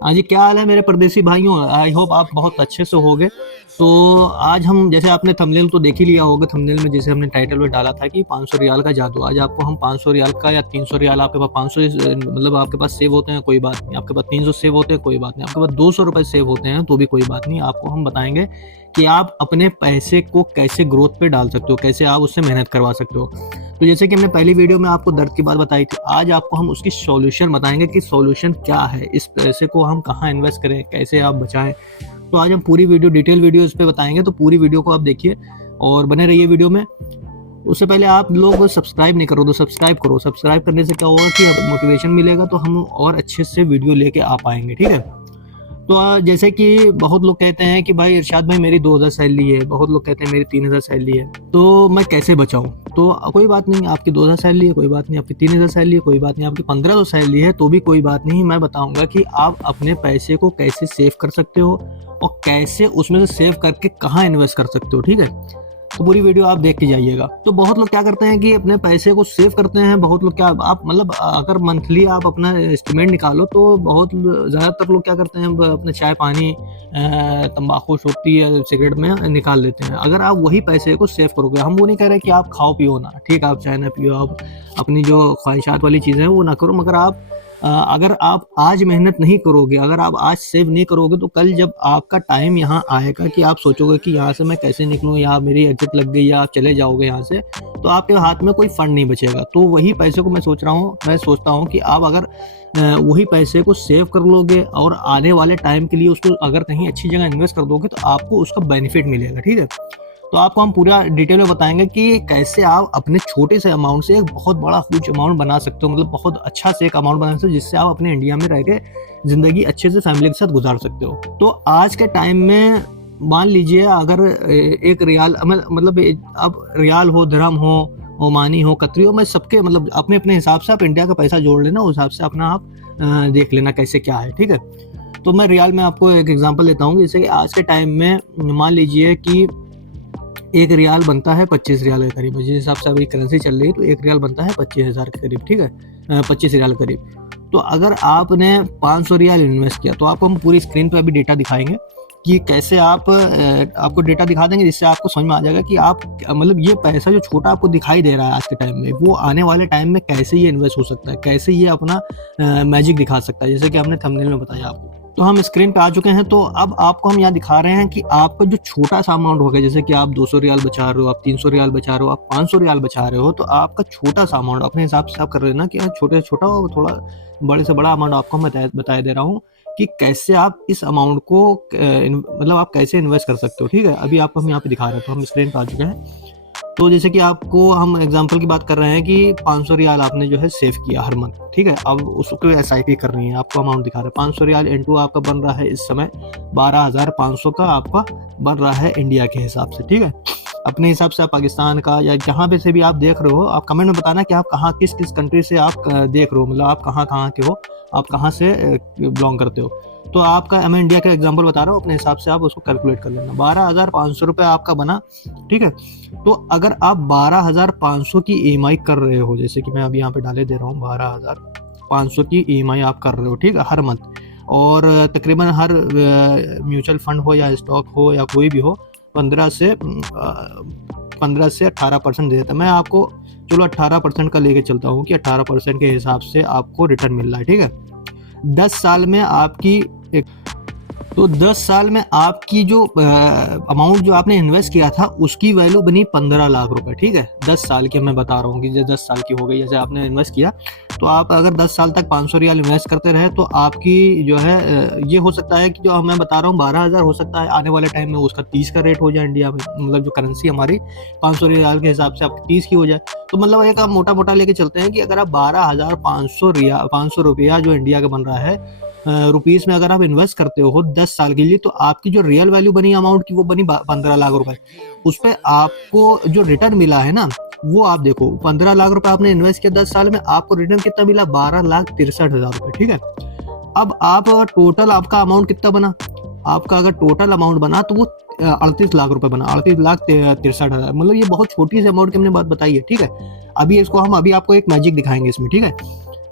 हाँ जी, क्या हाल है मेरे परदेसी भाइयों? आई होप आप बहुत अच्छे से होगे। तो आज हम, जैसे आपने थंबनेल तो देख ही लिया होगा, थंबनेल में जैसे हमने टाइटल में डाला था कि 500 रियाल का जादू। आज आपको हम 500 रियाल का या 300 रियाल, आपके पास 500 मतलब आपके पास सेव होते हैं कोई बात नहीं, आपके पास 300 सेव होते हैं कोई बात नहीं, आपके पास 200 रुपए सेव होते हैं तो भी कोई बात नहीं। आपको हम बताएंगे कि आप अपने पैसे को कैसे ग्रोथ पे डाल सकते हो, कैसे आप उससे मेहनत करवा सकते हो। तो जैसे कि हमने पहली वीडियो में आपको दर्द की बात बताई थी, आज आपको हम उसकी सॉल्यूशन बताएंगे कि सॉल्यूशन क्या है, इस पैसे को हम कहाँ इन्वेस्ट करें, कैसे आप बचाएं। तो आज हम पूरी वीडियो, डिटेल वीडियो इस पे बताएंगे, तो पूरी वीडियो को आप देखिए और बने रहिए वीडियो में। उससे पहले आप लोग सब्सक्राइब नहीं करो तो सब्सक्राइब करो। सब्सक्राइब करने से क्या होगा कि मोटिवेशन मिलेगा, तो हम और अच्छे से वीडियो लेके आ पाएंगे, ठीक है। तो जैसे कि बहुत लोग कहते हैं कि भाई इरशाद भाई मेरी 2000 सैलरी है, बहुत लोग कहते हैं मेरी 3000 सैलरी है, तो मैं कैसे बचाऊं? तो कोई बात नहीं, आपकी 2000 सैलरी है कोई बात नहीं, आपकी 3000 सैलरी है कोई बात नहीं, आपकी 1500 सैलरी है तो भी कोई बात नहीं। मैं बताऊंगा कि आप अपने पैसे को कैसे सेव कर सकते हो और कैसे उसमें से सेव करके कहाँ इन्वेस्ट कर सकते हो, ठीक है। तो पूरी वीडियो आप देख के जाइएगा। तो बहुत लोग क्या करते हैं कि अपने पैसे को सेव करते हैं, बहुत लोग क्या, आप मतलब अगर मंथली आप अपना एस्टिमेट निकालो तो बहुत ज़्यादातर लोग क्या करते हैं, अपने चाय पानी, तंबाकू शोपती या सिगरेट में निकाल लेते हैं। अगर आप वही पैसे को सेव करोगे, हम वो नहीं कह रहे कि आप खाओ पियो ना, ठीक है, आप चाय ना पियो, आप अपनी जो ख्वाहिशात वाली चीज़ें हैं वो ना करो, मगर आप अगर आप आज मेहनत नहीं करोगे, अगर आप आज सेव नहीं करोगे, तो कल जब आपका टाइम यहाँ आएगा कि आप सोचोगे कि यहाँ से मैं कैसे निकलूँ, या मेरी एग्जिट लग गई या आप चले जाओगे यहाँ से, तो आपके हाथ में कोई फंड नहीं बचेगा। तो वही पैसे को मैं सोचता हूँ कि आप अगर वही पैसे को सेव कर लोगे और आने वाले टाइम के लिए उसको अगर कहीं अच्छी जगह इन्वेस्ट कर दोगे, तो आपको उसका बेनिफिट मिलेगा, ठीक है। तो आपको हम पूरा डिटेल में बताएंगे कि कैसे आप अपने छोटे से अमाउंट से एक बहुत बड़ा ह्यूज अमाउंट बना सकते हो, मतलब बहुत अच्छा से एक अमाउंट बना सकते हो, जिससे आप अपने इंडिया में रह के ज़िंदगी अच्छे से फैमिली के साथ गुजार सकते हो। तो आज के टाइम में मान लीजिए अगर एक रियाल, मतलब अब रियाल हो, दिरहम हो, ओमानी हो, कतरी हो, मैं सबके मतलब अपने अपने हिसाब से आप इंडिया का पैसा जोड़ लेना, उस हिसाब से अपना आप देख लेना कैसे क्या है, ठीक है। तो मैं रियाल में आपको एक एग्जांपल लेता हूँ। जैसे कि आज के टाइम में मान लीजिए कि एक रियाल बनता है 25 रियाल के करीब, जिस हिसाब से अभी करेंसी चल रही है, तो एक रियाल बनता है 25,000 के करीब, ठीक है, 25 रियाल के करीब। तो अगर आपने 500 रियाल इन्वेस्ट किया, तो आपको हम पूरी स्क्रीन पे अभी डेटा दिखाएंगे कि कैसे आपको डेटा दिखा देंगे, जिससे आपको समझ में आ जाएगा कि आप मतलब ये पैसा जो छोटा आपको दिखाई दे रहा है आज के टाइम में, वो आने वाले टाइम में कैसे ये इन्वेस्ट हो सकता है, कैसे ये अपना मैजिक दिखा सकता है, जैसे कि हमने थंबनेल में बताया आपको। तो हम स्क्रीन पे आ चुके हैं। तो अब आपको हम यहाँ दिखा रहे हैं कि आपका जो छोटा सा अमाउंट होगा, जैसे कि आप 200 रियाल बचा रहे हो, आप 300 रियाल बचा रहे हो, आप 500 रियाल बचा रहे हो, तो आपका छोटा सा अमाउंट अपने हिसाब से आप कर लेना कि छोटे से छोटा और थोड़ा बड़े से बड़ा अमाउंट आपको मैं बताया दे रहा हूँ कि कैसे आप इस अमाउंट को मतलब आप कैसे इन्वेस्ट कर सकते हो, ठीक है। अभी आपको हम यहाँ पे दिखा रहे हैं, तो हम स्क्रीन पे आ चुके हैं। तो जैसे कि आपको हम एग्जांपल की बात कर रहे हैं कि 500 रियाल आपने जो है सेव किया हर मंथ, ठीक है। अब उसको एसआईपी करनी है, आपको अमाउंट दिखा रहे हैं 500 रियाल इंटू आपका बन रहा है इस समय 12,500 का आपका बन रहा है इंडिया के हिसाब से, ठीक है। अपने हिसाब से आप पाकिस्तान का या जहाँ पे से भी आप देख रहे हो, आप कमेंट में बताना कि आप कहाँ किस किस कंट्री से आप देख रहे हो, मतलब आप कहाँ कहाँ के हो, आप कहाँ से बिलोंग करते हो। तो आपका, मैं इंडिया का एग्जांपल बता रहा हूँ, अपने हिसाब से आप उसको कैलकुलेट कर लेना। 12,500 रुपये आपका बना, ठीक है। तो अगर आप 12,500 की ईएमआई कर रहे हो, जैसे कि मैं अभी यहाँ पे डाले दे रहा हूँ, 12,500 की ईएमआई आप कर रहे हो, ठीक है, हर मंथ। और तकरीबन हर म्यूचुअल फंड हो या स्टॉक हो या कोई भी हो, 15 से 18% दे देता है। मैं आपको चलो 18% का लेके चलता हूँ कि 18% के हिसाब से आपको रिटर्न मिल रहा है, ठीक है। 10 साल में आपकी तो 10 साल में आपकी जो अमाउंट जो आपने इन्वेस्ट किया था, उसकी वैल्यू बनी 15 लाख रुपए, ठीक है। 10 साल की मैं बता रहा हूँ कि 10 साल की हो गई, जैसे आपने इन्वेस्ट किया, तो आप अगर 10 साल तक 500 रियाल इन्वेस्ट करते रहे, तो आपकी जो है ये हो सकता है कि जो मैं बता रहा हूँ 12,000 हो सकता है आने वाले टाइम में उसका 30 का रेट हो जाए इंडिया में, मतलब जो करेंसी हमारी 500 रियाल के हिसाब से आपकी 30 की हो जाए। तो मतलब एक आप मोटा मोटा लेके चलते हैं कि अगर आप 12,500 रुपया जो इंडिया का बन रहा है रुपीस में अगर आप इन्वेस्ट करते हो 10 साल के लिए, तो आपकी जो रियल वैल्यू बनी अमाउंट की, वो बनी 15 लाख रुपए। उस पर आपको जो रिटर्न मिला है ना, वो आप देखो, 15 लाख रुपए आपने इन्वेस्ट किया 10 साल में, आपको रिटर्न कितना मिला? 12,63,000 रुपए, ठीक है। अब आप टोटल आपका अमाउंट कितना बना? आपका अगर टोटल अमाउंट बना तो वो 38 लाख रुपए बना, 38,63,000। मतलब ये बहुत छोटी सी अमाउंट की हमने बात बताई है, ठीक है। अभी इसको हम अभी आपको एक मैजिक दिखाएंगे इसमें, ठीक है।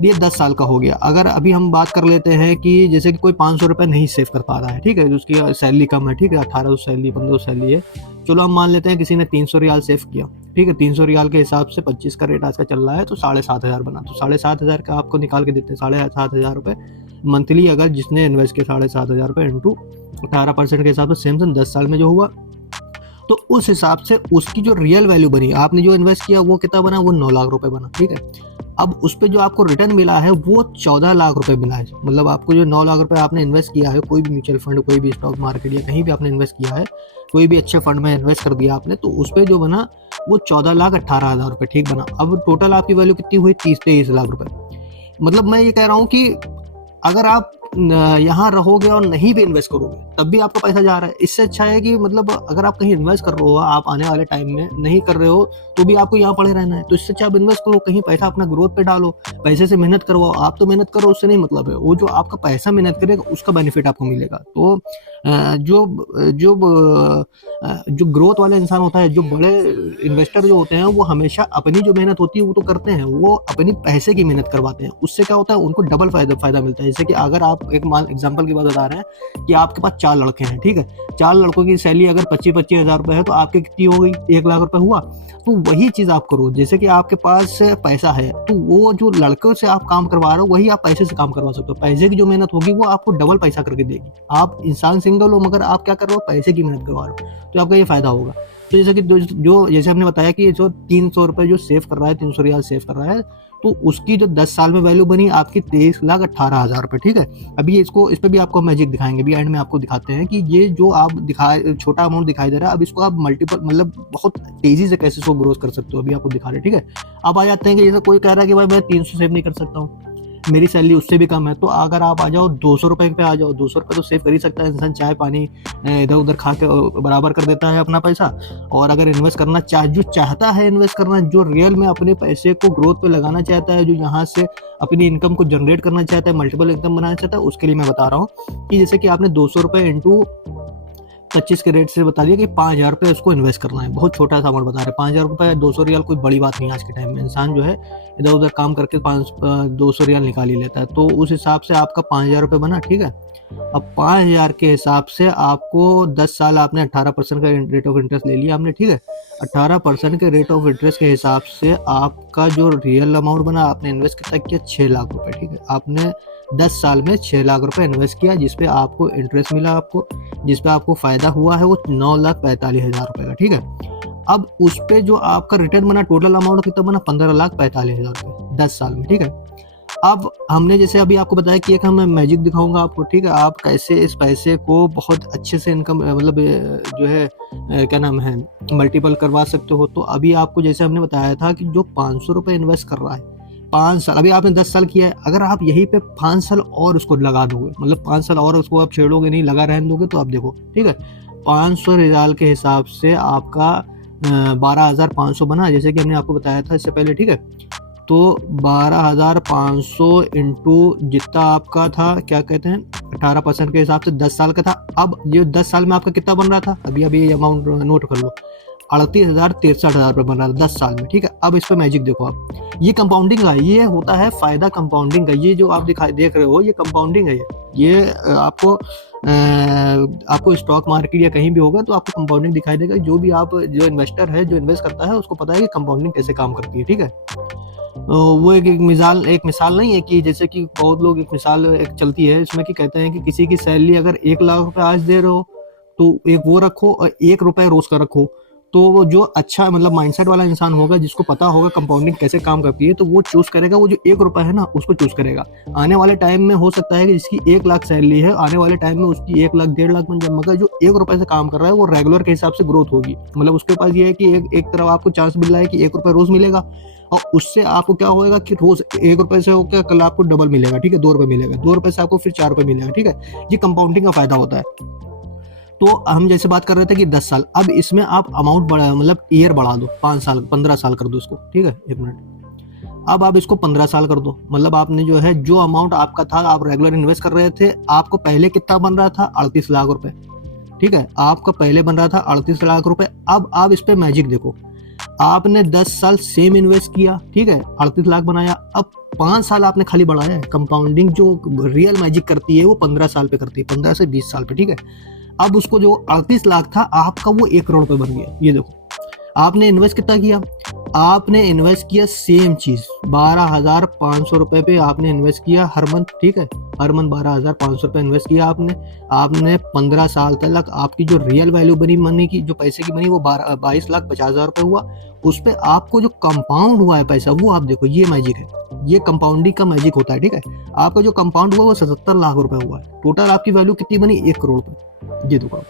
ये 10 साल का हो गया। अगर अभी हम बात कर लेते हैं कि जैसे कि कोई 500 रुपये नहीं सेव कर पा रहा है, ठीक है, उसकी सैलरी कम है, ठीक है, 1800 सैलरी, 1500 सैलरी है, चलो हम मान लेते हैं किसी ने 300 रियाल सेव किया, ठीक है, 300 रियाल के हिसाब से 25 का रेट आज का चल रहा है, तो 7500 बना, तो 7500 का आपको निकाल के देते हैं, 7500 रुपये मंथली, अगर जिसने इन्वेस्ट किया 7500 रुपये इंटू 18% के हिसाब से सेम सेम 10 साल में जो हुआ, तो उस हिसाब से उसकी जो रियल वैल्यू बनी, आपने जो इन्वेस्ट किया वो कितना बना, वो 9 लाख रुपए बना, ठीक है। अब उस पे जो आपको रिटर्न मिला है वो 14 लाख रुपए मिला है। मतलब आपको जो 9 लाख रुपए आपने इन्वेस्ट किया है, कोई भी म्यूचुअल फंड, कोई भी स्टॉक मार्केट या कहीं भी आपने इन्वेस्ट किया है, कोई भी अच्छे फंड में इन्वेस्ट कर दिया आपने, तो उस पर जो बना वो 14,18,000 रुपये, ठीक बना। अब टोटल आपकी वैल्यू कितनी हुई, 23 लाख रुपए। मतलब मैं ये कह रहा हूँ कि अगर आप यहाँ रहोगे और नहीं भी इन्वेस्ट करोगे तब भी आपका पैसा जा रहा है। इससे अच्छा है कि मतलब अगर आप कहीं इन्वेस्ट कर रहे हो, आप आने वाले टाइम में नहीं कर रहे हो तो भी आपको यहाँ पड़े रहना है, तो इससे अच्छा आप इन्वेस्ट करो, कहीं पैसा अपना ग्रोथ पे डालो, पैसे से मेहनत करवाओ। आप तो मेहनत करो, उससे नहीं मतलब है, वो जो आपका पैसा मेहनत करेगा उसका बेनिफिट आपको मिलेगा। तो जो जो जो ग्रोथ वाले इंसान होता है, जो बड़े इन्वेस्टर जो होते हैं, वो हमेशा अपनी जो मेहनत होती है वो तो करते हैं, वो अपनी पैसे की मेहनत करवाते हैं। उससे क्या होता है, उनको डबल फायदा मिलता है। जैसे कि अगर आप एक एग्जांपल की बात बता रहे हैं कि आपके पास 4 लड़के हैं, ठीक है, 4 लड़कों की सैलरी अगर 25-25 हज़ार रुपये है तो आपकी कितनी हो गई, 1 लाख रुपए हुआ। तो वही चीज़ आप करो, जैसे कि आपके पास पैसा है तो वो जो लड़कों से आप काम करवा रहे हो वही आप पैसे से काम करवा सकते हो। पैसे की जो मेहनत होगी वो आपको डबल पैसा करके देगी। आप इंसान सिंगल हो मगर आप क्या कर रहे हो, पैसे की मेहनत करवा रहे हो, तो आपका ये फायदा होगा। तो जैसे कि जो जैसे हमने बताया कि जो 300 रुपये जो सेव कर रहा है, 300 रियाल सेव कर रहा है, तो उसकी जो 10 साल में वैल्यू बनी आपकी 23,18,000 रुपये, ठीक है। अभी इसको, इस पर भी आपको मैजिक दिखाएंगे, अभी एंड में आपको दिखाते हैं कि ये जो आप दिखाए छोटा अमाउंट दिखाई दे रहा है, अब इसको आप मल्टीपल मतलब बहुत तेजी से कैसे इसको ग्रोथ कर सकते हो, अभी आपको दिखा रहे, ठीक है। अब आ जाते हैं कि जैसे कोई कह रहा है कि भाई मैं 300 सेव नहीं कर सकता हूँ, मेरी सैलरी उससे भी कम है, तो अगर आप आ जाओ 200 रुपये पे आ जाओ, 200 रुपये तो सेव कर ही सकता है इंसान, चाय पानी इधर उधर खा के बराबर कर देता है अपना पैसा। और अगर इन्वेस्ट करना जो चाहता है इन्वेस्ट करना, जो रियल में अपने पैसे को ग्रोथ पे लगाना चाहता है, जो यहाँ से अपनी इनकम को जनरेट करना चाहता है, मल्टीपल इनकम बनाना चाहता है, उसके लिए मैं बता रहा हूँ कि जैसे कि आपने 200 रुपये इंटू 25 के रेट से बता दिया कि 5,000 रुपये उसको इन्वेस्ट करना है। बहुत छोटा सा अमाउंट बता रहे हैं, 5,000 रुपये, 200 रियाल कोई बड़ी बात नहीं है आज के टाइम में। इंसान जो है इधर उधर काम करके 200 रियाल निकाल ही लेता है, तो उस हिसाब से आपका 5,000 रुपये बना, ठीक है। अब 5,000 के हिसाब से आपको 10 साल आपने 18% का रेट ऑफ इंटरेस्ट ले लिया आपने, ठीक है। 18% के रेट ऑफ इंटरेस्ट के हिसाब से आपका जो रियल अमाउंट बना, आपने इन्वेस्ट कितना किया, 6 लाख रुपये, ठीक है। आपने 10 साल में 6 लाख रुपए इन्वेस्ट किया, जिसपे आपको इंटरेस्ट मिला, आपको जिसपे आपको फायदा हुआ है वो 9,45,000 रुपये का, ठीक है। अब उस पे जो आपका रिटर्न बना, टोटल अमाउंट कितना बना, 15,45,000 रुपये 10 साल में, ठीक है। अब हमने जैसे अभी आपको बताया कि एक हम मैजिक दिखाऊंगा आपको, ठीक है, आप कैसे इस पैसे को बहुत अच्छे से इनकम मतलब जो है क्या नाम है मल्टीपल करवा सकते हो। तो अभी आपको जैसे हमने बताया था कि जो 500 रुपये इन्वेस्ट कर रहा है 5 साल, अभी आपने 10 साल किया है, अगर आप यहीं पे 5 साल और उसको लगा दोगे, मतलब 5 साल और उसको आप छेड़ोगे नहीं, लगा रहने दोगे, तो आप देखो, ठीक है, 500 रियाल के हिसाब से आपका 12,500 बना, जैसे कि हमने आपको बताया था इससे पहले, ठीक है। तो 12,500 इंटू जितना आपका था, क्या कहते हैं, 18% के हिसाब से 10 साल का था। अब ये 10 साल में आपका कितना बन रहा था, अभी अमाउंट नोट कर लो, 38,63,000 रुपये बन रहा था 10 साल में, ठीक है। अब इस पर मैजिक देखो आप, ये कंपाउंडिंग का, ये होता है फायदा कंपाउंडिंग का। ये जो आप देख रहे हो ये कंपाउंडिंग है। ये आपको स्टॉक मार्केट या कहीं भी होगा तो आपको कंपाउंडिंग दिखाई देगा। जो इन्वेस्टर है, जो इन्वेस्ट करता है, उसको पता है कि कंपाउंडिंग कैसे काम करती है, ठीक है। वो एक मिसाल नहीं है कि जैसे कि बहुत लोग एक मिसाल एक चलती है इसमें कि कहते हैं कि किसी की सैलरी अगर 1 लाख रुपए आज दे रहे हो तो एक वो रखो और 1 रुपए रोज का रखो। तो वो जो अच्छा मतलब माइंडसेट वाला इंसान होगा, जिसको पता होगा कंपाउंडिंग कैसे काम करती है, तो वो चूज करेगा, वो जो 1 रुपए है ना उसको चूज करेगा। आने वाले टाइम में हो सकता है कि जिसकी 1 लाख सैलरी है, आने वाले टाइम में उसकी 1 लाख 1.5 लाख बन जाए, मगर जो 1 रुपए से काम कर रहा है वो रेगुलर के हिसाब से ग्रोथ होगी। मतलब उसके पास ये है कि एक तरफ आपको चांस मिल रहा है कि 1 रुपए रोज मिलेगा, और उससे आपको क्या होगा कि रोज 1 रुपए से होकर कल आपको डबल मिलेगा, ठीक है, 2 रुपए मिलेगा, 2 रुपए से आपको फिर 4 रुपए मिलेगा, ठीक है। ये कंपाउंडिंग का फायदा होता है। तो हम जैसे बात कर रहे थे कि 10 साल, अब इसमें आप अमाउंट बढ़ा, मतलब ईयर बढ़ा दो, 5 साल 15 साल कर दो इसको, ठीक है, 1 मिनट। अब आप इसको 15 साल कर दो, मतलब आपने जो है जो अमाउंट आपका था, आप रेगुलर इन्वेस्ट कर रहे थे, आपको पहले कितना बन रहा था, 38 लाख रुपए, ठीक है, आपका पहले बन रहा था 38 लाख रुपए। अब आप इस पे मैजिक देखो, आपने 10 साल सेम इन्वेस्ट किया, ठीक है, 38 लाख बनाया, अब 5 साल आपने खाली बढ़ाया है। कंपाउंडिंग जो रियल मैजिक करती है वो 15 साल पे करती है, 15 से 20 साल पे, ठीक है। अब उसको जो 38 लाख था आपका वो 1 करोड़ पे बन गया। ये देखो आपने इन्वेस्ट कितना किया, आपने इन्वेस्ट किया सेम चीज 12,500 रुपए पे आपने इन्वेस्ट किया हर मंथ, ठीक है, हर मंथ 12,500 रुपए इन्वेस्ट किया आपने 15 साल तक आपकी जो रियल वैल्यू बनी मनी की, जो पैसे की बनी वो 22,50,000 रुपए हुआ। उस पर आपको जो कंपाउंड हुआ है पैसा वो आप देखो, ये मैजिक है, ये कंपाउंडिंग का मैजिक होता है, ठीक है। आपका जो कंपाउंड हुआ वो 77 लाख रुपए हुआ है, टोटल आपकी वैल्यू कितनी बनी, 1 करोड़ रुपए। ये देखो,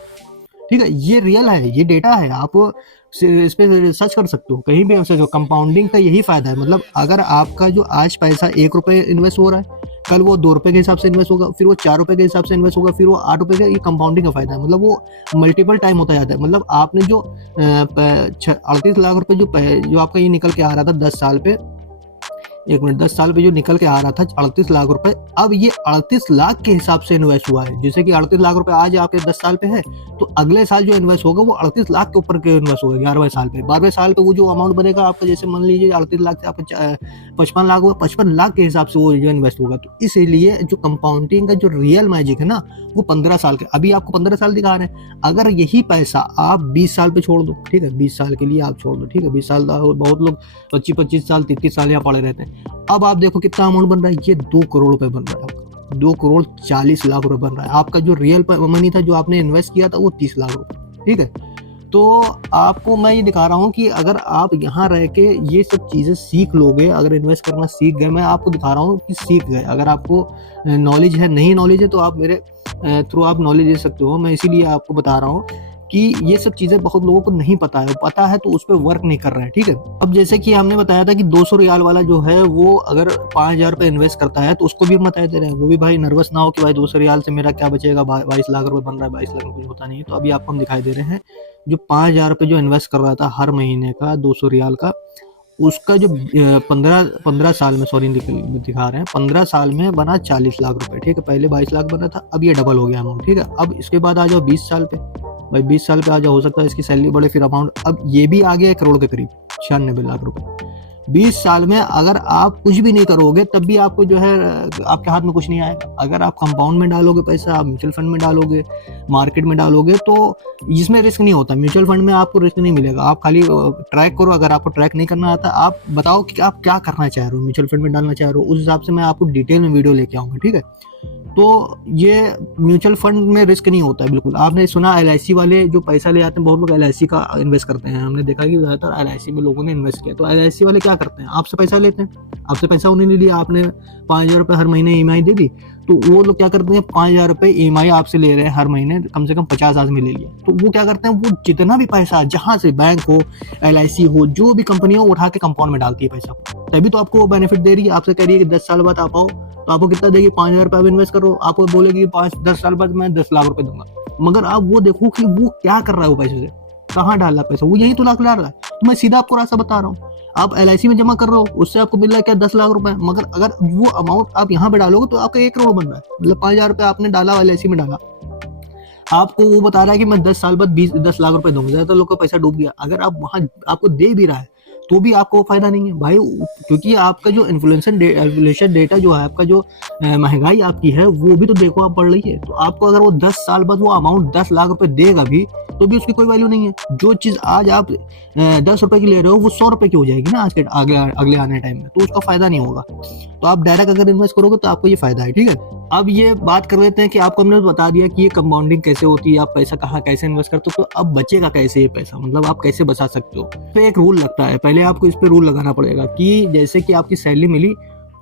ठीक है, ये रियल है, ये डेटा है, आप इस पे सर्च कर सकते हो, कहीं भी हम सर्च हो। कंपाउंडिंग का यही फायदा है, मतलब अगर आपका जो आज पैसा 1 रुपए इन्वेस्ट हो रहा है, कल वो 2 रुपए के हिसाब से इन्वेस्ट होगा, फिर वो 4 रुपए के हिसाब से इन्वेस्ट होगा, फिर वो 8 रुपए का, ये कंपाउंडिंग का फायदा है। मतलब वो मल्टीपल टाइम होता जाता है। मतलब आपने जो 38 लाख रुपए जो आपका ये निकल के आ रहा था 10 साल पे, 10 साल पे जो निकल के आ रहा था 38 लाख रुपए, अब ये 38 लाख के हिसाब से इन्वेस्ट हुआ है। जैसे कि 38 लाख रुपए आज आपके 10 साल पे है, तो अगले साल जो इन्वेस्ट होगा वो 38 लाख के ऊपर के इन्वेस्ट होगा 11वें साल पे। 12वें साल पे वो जो अमाउंट बनेगा आपका, जैसे मान लीजिए 38 लाख से आपका 55 लाख हुआ, 55 लाख के हिसाब से वो जो इन्वेस्ट होगा। तो इसलिए जो कंपाउंडिंग का जो रियल मैजिक है ना, वो 15 साल के, अभी आपको 15 साल दिखा रहे हैं। अगर यही पैसा आप 20 साल पे छोड़ दो, ठीक है, 20 साल के लिए आप छोड़ दो, ठीक है, 20 साल, बहुत लोग 25 साल 33 साल यहाँ पड़े रहते हैं। अब आप देखो कितना अमाउंट बन रहा है, ये 2 करोड़ रुपए बन रहा है आपका, 2 करोड़ 40 लाख रुपए बन रहा है। आपका जो रियल मनी था जो आपने इन्वेस्ट किया था वो 30 लाख रुपए, ठीक है। तो आपको मैं ये दिखा रहा हूँ कि अगर आप यहाँ रह के ये सब चीज़ें सीख लोगे, अगर इन्वेस्ट करना सीख गए, मैं आपको दिखा रहा हूँ कि सीख गए। अगर आपको नॉलेज है, नहीं नॉलेज है, तो आप मेरे थ्रू आप नॉलेज ले सकते हो। मैं इसीलिए आपको बता रहा हूँ कि ये सब चीज़ें बहुत लोगों को नहीं पता है, पता है तो उस पर वर्क नहीं कर रहे हैं, ठीक है। अब जैसे कि हमने बताया था कि 200 रियाल वाला जो है वो अगर 5,000 रुपये इन्वेस्ट करता है तो उसको भी हम बता दे रहे हैं, वो भी भाई नर्वस ना हो कि भाई 200 रियाल से मेरा क्या बचेगा, 22 लाख रुपए बन रहा है, 22 लाख रुपये होता नहीं है। तो अभी आपको हम दिखाई दे रहे हैं जो 5,000 रुपये जो इन्वेस्ट कर रहा था हर महीने का 200 रियाल का, उसका जो 15 साल में, सॉरी दिखा रहे हैं, 15 साल में बना 40 लाख रुपए, ठीक है। पहले 22 लाख बना था, अब ये डबल हो गया अमाउंट, ठीक है। अब इसके बाद आ जाओ 20 साल पे, भाई 20 साल पे आ जाओ, हो सकता है इसकी सैलरी बढ़े, फिर अमाउंट अब ये भी आ गया 1 करोड़ के करीब, 96 लाख रुपए। 20 साल में अगर आप कुछ भी नहीं करोगे तब भी आपको जो है आपके हाथ में कुछ नहीं आएगा। अगर आप कंपाउंड में डालोगे पैसा, आप म्यूचुअल फंड में डालोगे, मार्केट में डालोगे, तो इसमें रिस्क नहीं होता। म्यूचुअल फंड में आपको रिस्क नहीं मिलेगा। आप खाली ट्रैक करो, अगर आपको ट्रैक नहीं करना आता, आप बताओ कि आप क्या करना चाह रहे हो, म्यूचुअल फंड में डालना चाह रहे हो, उस हिसाब से मैं आपको डिटेल में वीडियो लेके आऊँगा, ठीक है। तो ये म्यूचुअल फंड में रिस्क नहीं होता है बिल्कुल। आपने सुना LIC वाले जो पैसा ले आते हैं, बहुत लोग LIC का इन्वेस्ट करते हैं, हमने देखा कि ज़्यादातर LIC में लोगों ने इन्वेस्ट किया। तो LIC वाले क्या करते हैं, आपसे पैसा लेते हैं, आपसे पैसा उन्हें नहीं लिया, आपने 5,000 रुपये हर महीने EMI दे दी, तो वो लोग क्या करते हैं, 5,000 रुपये EMI आपसे ले रहे हैं हर महीने, कम से कम 50 आदमी ले लिया, तो वो क्या करते हैं, वो जितना भी पैसा जहाँ से बैंक हो, LIC हो, जो भी कंपनी हो, उठा के कंपाउंड में डालती है पैसा, तभी तो आपको बेनिफिट दे रही है। आपसे कह रही है कि 10 साल बाद आप आओ, तो आपको कितना देगी, 5,000 रुपये आप इन्वेस्ट करो, आपको बोलेगी 5-10 साल बाद मैं 10 लाख रुपए दूंगा। मगर आप वो देखो कि वो क्या कर रहा है, वो पैसे से कहाँ डाल रहा है पैसा, वो यही तो लाख ला रहा है। तो मैं सीधा आपको रास्ता बता रहा हूँ, आप LIC में जमा कर रहे हो, उससे आपको मिल रहा है क्या, 10 लाख रुपए, मगर अगर वो अमाउंट आप यहाँ पे डालोगे तो आपका 1 करोड़ बन रहा है। मतलब 5,000 रुपये आपने डाला, LIC में डाला, आपको वो बता रहा है कि मैं 10 साल बाद 10 लाख रुपए दूंगा। ज्यादातर लोग का पैसा डूब गया। अगर आप वहां आपको दे भी रहा है तो भी आपको फायदा नहीं है भाई, क्योंकि आपका जो इन्फ्लेशन डेटा जो है, आपका जो महंगाई आपकी है, वो भी तो देखो आप बढ़ रही है। तो आपको अगर वो 10 साल बाद वो अमाउंट 10 लाख रुपए देगा भी, तो भी उसकी कोई वैल्यू नहीं है। जो चीज आज आप 10 रुपए की ले रहे हो, वो 100 रुपए की हो जाएगी ना आज के अगले आने टाइम में, तो उसका फायदा नहीं होगा। तो आप डायरेक्ट अगर इन्वेस्ट करोगे तो आपको ये फायदा है, ठीक है। अब ये बात कर लेते हैं कि आपको हमने बता दिया कि ये कंपाउंडिंग कैसे होती है, आप पैसा कहाँ कैसे इन्वेस्ट करते हो, तो अब बचेगा कैसे ये पैसा, मतलब आप कैसे बचा सकते हो। तो एक रूल लगता है, पहले आपको इस पे रूल लगाना पड़ेगा कि जैसे कि आपकी सैलरी मिली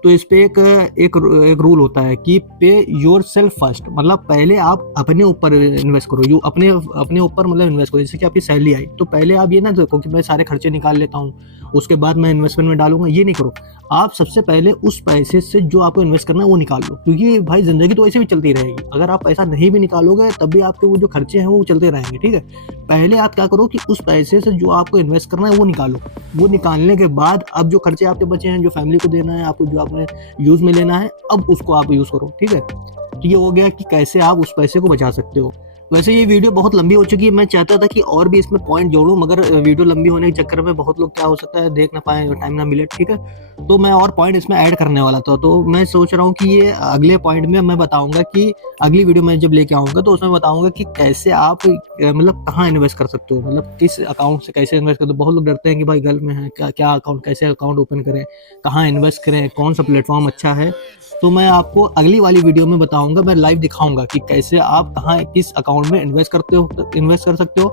तो इस पे एक रूल होता है कि पे योर सेल्फ फर्स्ट, मतलब पहले आप अपने ऊपर इन्वेस्ट करो, यू अपने ऊपर मतलब इन्वेस्ट करो। जैसे कि आपकी सैलरी आई तो पहले आप ये ना देखो कि मैं सारे खर्चे निकाल लेता हूँ, उसके बाद मैं इन्वेस्टमेंट में डालूंगा, ये नहीं करो। आप सबसे पहले उस पैसे से जो आपको इन्वेस्ट करना है वो निकाल लो, क्योंकि भाई जिंदगी तो ऐसे भी चलती रहेगी। अगर आप पैसा नहीं भी निकालोगे तब भी आपके वो जो खर्चे हैं वो चलते रहेंगे, ठीक है। पहले आप क्या करो कि उस पैसे से जो आपको इन्वेस्ट करना है वो निकालो। वो निकालने के बाद अब जो खर्चे आपके बचे हैं, जो फैमिली को देना है, आपको जो आपने यूज में लेना है, अब उसको आप यूज करो, ठीक है। तो ये हो गया कि कैसे आप उस पैसे को बचा सकते हो। वैसे ये वीडियो बहुत लंबी हो चुकी है, मैं चाहता था कि और भी इसमें पॉइंट जोड़ूँ, मगर वीडियो लंबी होने के चक्कर में बहुत लोग क्या हो सकता है देख ना पाएँ, टाइम ना मिले, ठीक है? तो मैं और पॉइंट इसमें ऐड करने वाला था, तो मैं सोच रहा हूँ कि ये अगले पॉइंट में मैं बताऊँगा कि अगली वीडियो मैं जब लेके आऊँगा तो उसमें बताऊँगा कि कैसे आप मतलब कहाँ इन्वेस्ट कर सकते हो, मतलब किस अकाउंट से कैसे इन्वेस्ट करते हो। बहुत लोग डरते हैं कि भाई गल्फ में है, क्या अकाउंट, कैसे अकाउंट ओपन करें, कहाँ इन्वेस्ट करें, कौन-सा प्लेटफ़ॉर्म अच्छा है। तो मैं आपको अगली वाली वीडियो में बताऊँगा, मैं लाइव दिखाऊँगा कि कैसे आप कहाँ किस अकाउंट में इन्वेस्ट कर सकते हो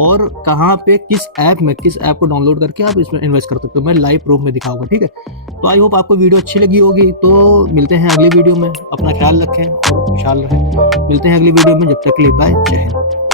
और कहाँ पे किस ऐप को डाउनलोड करके आप इसमें इन्वेस्ट कर सकते हो। मैं लाइव प्रूफ में दिखाऊँगा, ठीक है? तो आई होप आपको वीडियो अच्छी लगी होगी। तो मिलते हैं अगली वीडियो में। अपना ख्याल रखें और खुशहाल रहें। मिलते हैं अगली वीडियो में, जब तक के लिए बाय, जय हिंद।